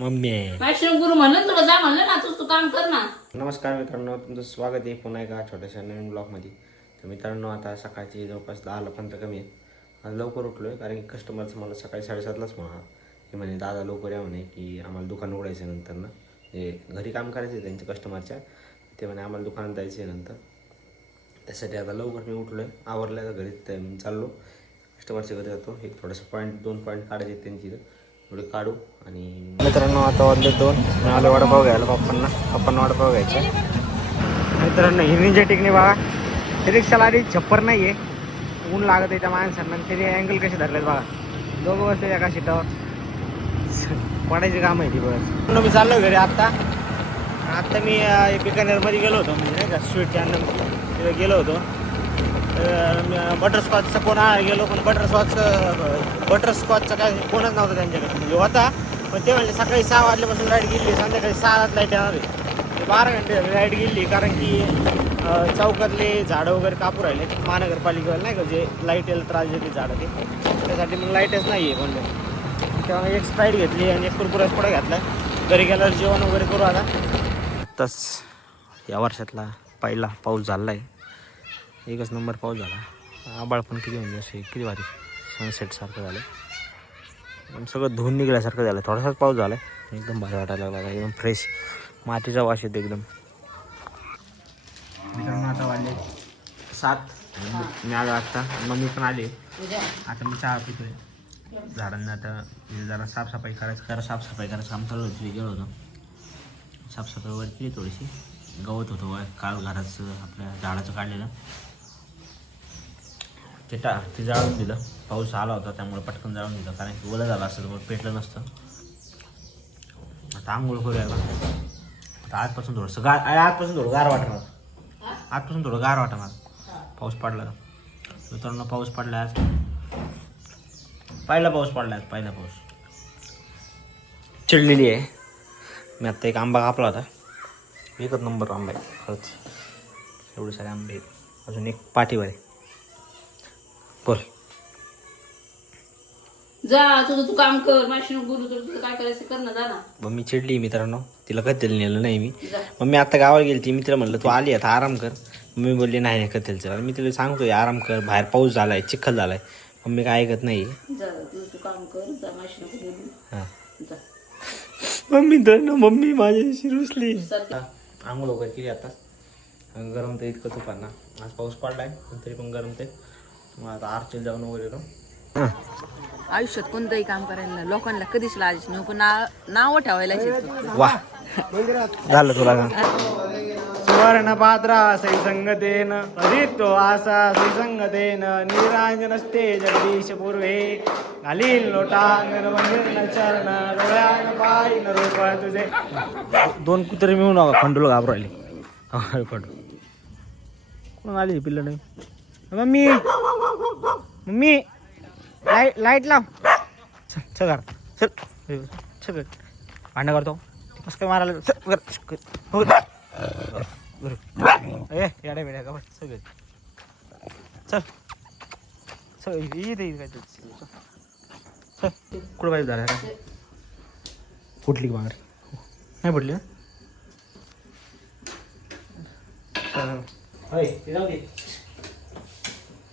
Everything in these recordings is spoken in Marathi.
मम्मी मॅशरूम गुरु म्हणलं तुला जा म्हणलं ना तू काम कर ना. नमस्कार मित्रांनो, तुमचं स्वागत आहे पुन्हा एका छोट्याशा नवीन ब्लॉगमध्ये. तर मित्रांनो, आता सकाळची जवळपास 10ला कमी आहे. आज लवकर उठलो आहे कारण की कस्टमरचं मला सकाळी 7:30लाच म्हणा की म्हणे दादा लवकर या म्हणे की आम्हाला दुकान उघडायचं आहे नंतर ना, म्हणजे घरी काम करायचं आहे त्यांच्या कस्टमरच्या. ते म्हणे आम्हाला दुकानात जायचं आहे नंतर. त्यासाठी आता लवकर मी उठलो आहे, आवरलं आहे घरी चाललो कस्टमरच्या घरी जातो. एक थोडंसं दोन पॉईंट काढायचे आहेत त्यांची, थोडे काढू. आणि मित्रांनो आता वाजले 2. मी आलो वडापाव घ्यायला पप्पांना वडापाव घ्यायचे. मित्रांनो हिरवीच्या टिकणी बघा, रिक्षाला आधी छप्पर नाही आहे, ऊन लागत आहे त्या माणसांना. तरी अँगल कसे धरलेत बघा, दोघं बसते एका सीटावर, पडायची काम आहे ती. बस मी चाललो घरी. आत्ता मी बिकानेरमध्ये गेलो होतो, म्हणजे नाही का स्वीटच्या अन्न तिथे गेलो होतो. बटरस्कॉचचा कोण गेलो, पण बटरस्कॉचचा काय कोणच नव्हता त्यांच्याकडे, म्हणजे होता पण ते म्हणजे सकाळी 6 वाजल्यापासून लाईट गेली, संध्याकाळी 6लाच लाईट येणार आहे. 12 घंटे लाईट गेली कारण की चौकातले झाडं वगैरे कापू राहिले महानगरपालिकेवर, नाही का, जे लाईट यायला त्रास देते झाडं, ते त्यासाठी मग लाईटच नाही आहे पण. तेव्हा एक स्प्राईट घेतली आणि एक कुरकुऱ्याचा पुडा घातला. घरी गेल्यावर जेवण वगैरे करू आता. तस या वर्षातला पहिला पाऊस झाला आहे, एकच नंबर पाऊस झाला. आबाळ पण किती म्हणजे असे किती भारी सनसेटसारखं झालं, पण सगळं धुवून निघल्यासारखं झालं. थोडासाच पाऊस झाला आहे, एकदम भारी वाटायला लागला, एकदम फ्रेश मातीचा वास येतो एकदम. मित्रांनो आता वाजले 7. मी आलो आत्ता, मम्मी पण आली. आता मी चहा पितोय. झाडांना आता जरा साफसफाई करायचं काम चालू होतं. गेलो होतो साफसफाई वगैरे केली, थोडीशी गवत होतं काल घराचं आपल्या झाडाचं काढलेलं, ते जाळून दिलं. पाऊस आला होता त्यामुळे पटकन जाळून दिलं, कारण की ओलं झालं असतं तर पेटलं नसतं. आता आंघोळ करूया. आता आजपासून थोडं गार वाटणार. पाऊस पडला मित्रांनो, पाऊस पडला आज. पहिला पाऊस चिडलेली आहे. मी आत्ता एक आंबा कापला होता, एकच नंबर आंबा आहे खरंच. एवढे सारे आंबे आहेत, अजून एक पाठीवर आहे. बोल जा तू काम कर. मॅशरूम गुरु तुझं काय करायचं कर ना, जा ना. मम्मी चिडली मित्रांनो, तिला कथेला नेलं नाही मी. जा. मम्मी आता गावाला गेली ती, मी तिला म्हणलं तू आली आता आराम कर. मम्मी बोलली नाही कथेलचं. मी तिला सांगतोय आराम कर, बाहेर पाऊस झालाय, चिखल झालाय. मम्मी काय ऐकत नाही. जा तू काम कर, जा मॅशरूम गुरु. हां जा. मम्मी माझ्याशी रुसली. आंघोळ वगैरे केली आता. गरम तर इतकं तुपांना, आज पाऊस पडलाय तरी पण गरम ते. मग आता आरचीला जाऊन वगैरे येतो. आयुष्यात कोणतंही काम करायला लोकांना कधीच लाज नाही, पण नाव ठेवायला वा झालं तुला का. सुवर्ण पात्रा सई संगतेन हरितो आसा सई संगतेन निरांजनस्ते जगदीश पूर्वे घालील लोटांगण वंदन चरण डोळ्यान पाय न रूप तुझे. 2 कुत्रे मिळून खंडूला घाबरू राहिले. कोण आली पिल्लं नाही. मम्मी लाईट लाव. चल भांडण करतो कसं काय मारायला. येड्या बेड्या का सगळं. चल काय चल कुठं पाहिजे झालं का. फुटली बाहेर नाही फुटली ना.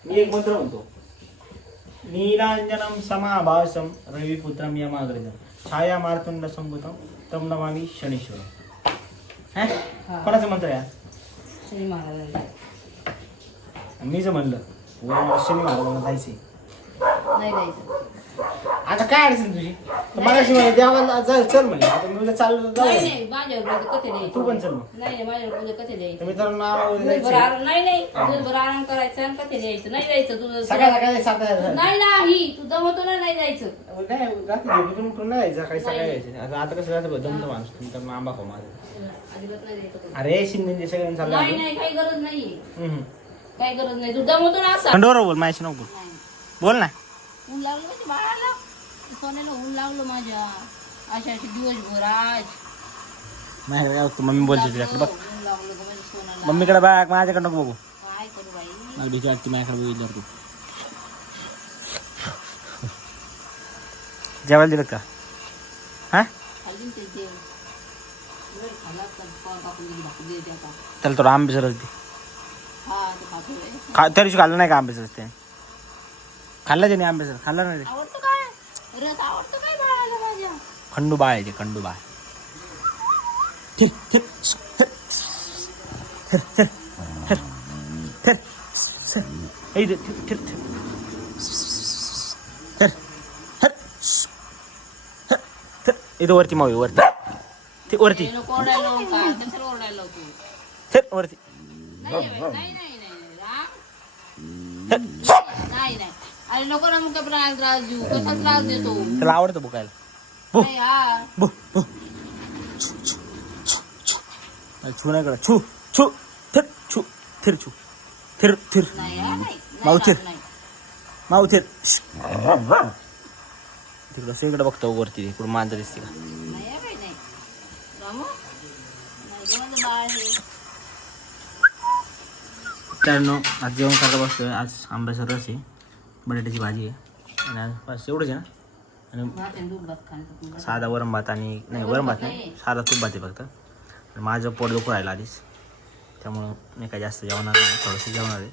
मी एक मंत्र म्हणतो. नीलांजनम समाभासम रविपुत्रम यमाग्रजम छाया मार्तंड संभूतम तम नमामि शनीश्वर. कोणाचं मंत्र आहे? शनी महाराज. मी जर म्हणलं शनी महाराजांना जायचे नाही जायचं. आता काय अडचण तुझी? मगाशी म्हणे देवाला चल म्हणे. आता मी उद्या चाललो जाऊ. नाही माझ्यावर कथे द्यायची. तू पण चल मग. नाही माझ्यावर उद्या कथे द्यायची. मित्रांनो नाही बरं आराम करायचं आणि कथे द्यायचं. नाही जायचं तुझं सकाळी 7 नाही तू जमवतो नाही जायचं. नाही रात्री झोपेतून उठून नाही जायचं, सकाळी यायचं. आता कसं जायचं दमतो माणूस. तर आंबा खाऊ माझं अजिबात नाही जायचं. अरे शिंदे सगळ्यांनी चाललं. नाही काही गरज नाही. काही गरज नाही. तू जमवतो ना असा. खंडोर बोल माझ्याशी नको बोल ना. ऊन लागलं म्हणजे बाळाला सोन्याला ऊन लागलं माझ्या अशा दिवसभर आज. माझ्याकडे मम्मी बोलते तुझ्याकडे बघ. ऊन लागलं का माझ्या सोन्याला. मम्मीकडे बघ, माझ्याकडे नको बघू. काय करू बाई. मला भीती वाटते माझ्याकडे बघितल्यावर. तू जेवायला दिलं का? हा खाली ते ते लय खाला तर पाव टाकून दिली भाकरी देते आता. त्याला थोडा आंब्याचा रस दे. हा ते खातोय. त्या दिवशी खाल्लं नाही का आंब्याचा रस ते? खाल्ला त्याने आंब्याचा रस? खाल्ला नाही रे? आवडतो काय रस आवडतो काय बाळाला माझ्या. खंडू बाळ आहे ते, खंडू बाळ. थिर, थिर, थिर, थिर, थिर, थिर, थिर, थिर. ए, थिर, थिर, थिर. थिर, थिर, थिर, थिर. इथं वरती मावी, वरती ते वरती. ते नको ओरडायला लावून का कशाला ओरडायला लावतो. थिर, वरती. नाही बाई, नाही नाही नाही राम थिर. नाही नाही. अरे नको ना मग प्राण त्रास देऊ. कसा त्रास देतो. त्याला आवडतं बुकायला. बु नाही हा बु बु. छू नाही करा. छू छू थिर छू थिर छू थिर थिर. नाही हा नाही मावथीर. नाही माऊ थिर. तिकडं सगळीकडे बघतो वरती. इकडून मांजर दिसते का? नाही हा बाई, नाही रामू नाही गं, माझं बाळ आहे. मित्रांनो आज जेवण करायला बसतोय. आज आंब्याचा रस आहे, बटाट्याची भाजी आहे आणि आज बस एवढंच आहे ना. आणि भात आणि दूध भात खायचं. साधा वरण भात आणि नाही वरण भात नाही, साधा तूप भात आहे फक्त. आणि माझं पोट दुखू राहिलं आधीच, त्यामुळं मी काय जास्त जेवणार नाही, थोडंसं जेवणार आहे.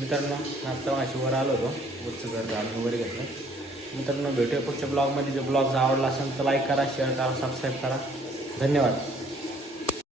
मित्रांनो आता माझी वर आलो होतो, वरचं घर जाणून वगैरे घेतलं. मित्रांनो भेटूया पुढच्या ब्लॉगमध्ये. जर ब्लॉग आवडला असेल तर लाईक करा, शेअर करा, सबस्क्राईब करा. धन्यवाद.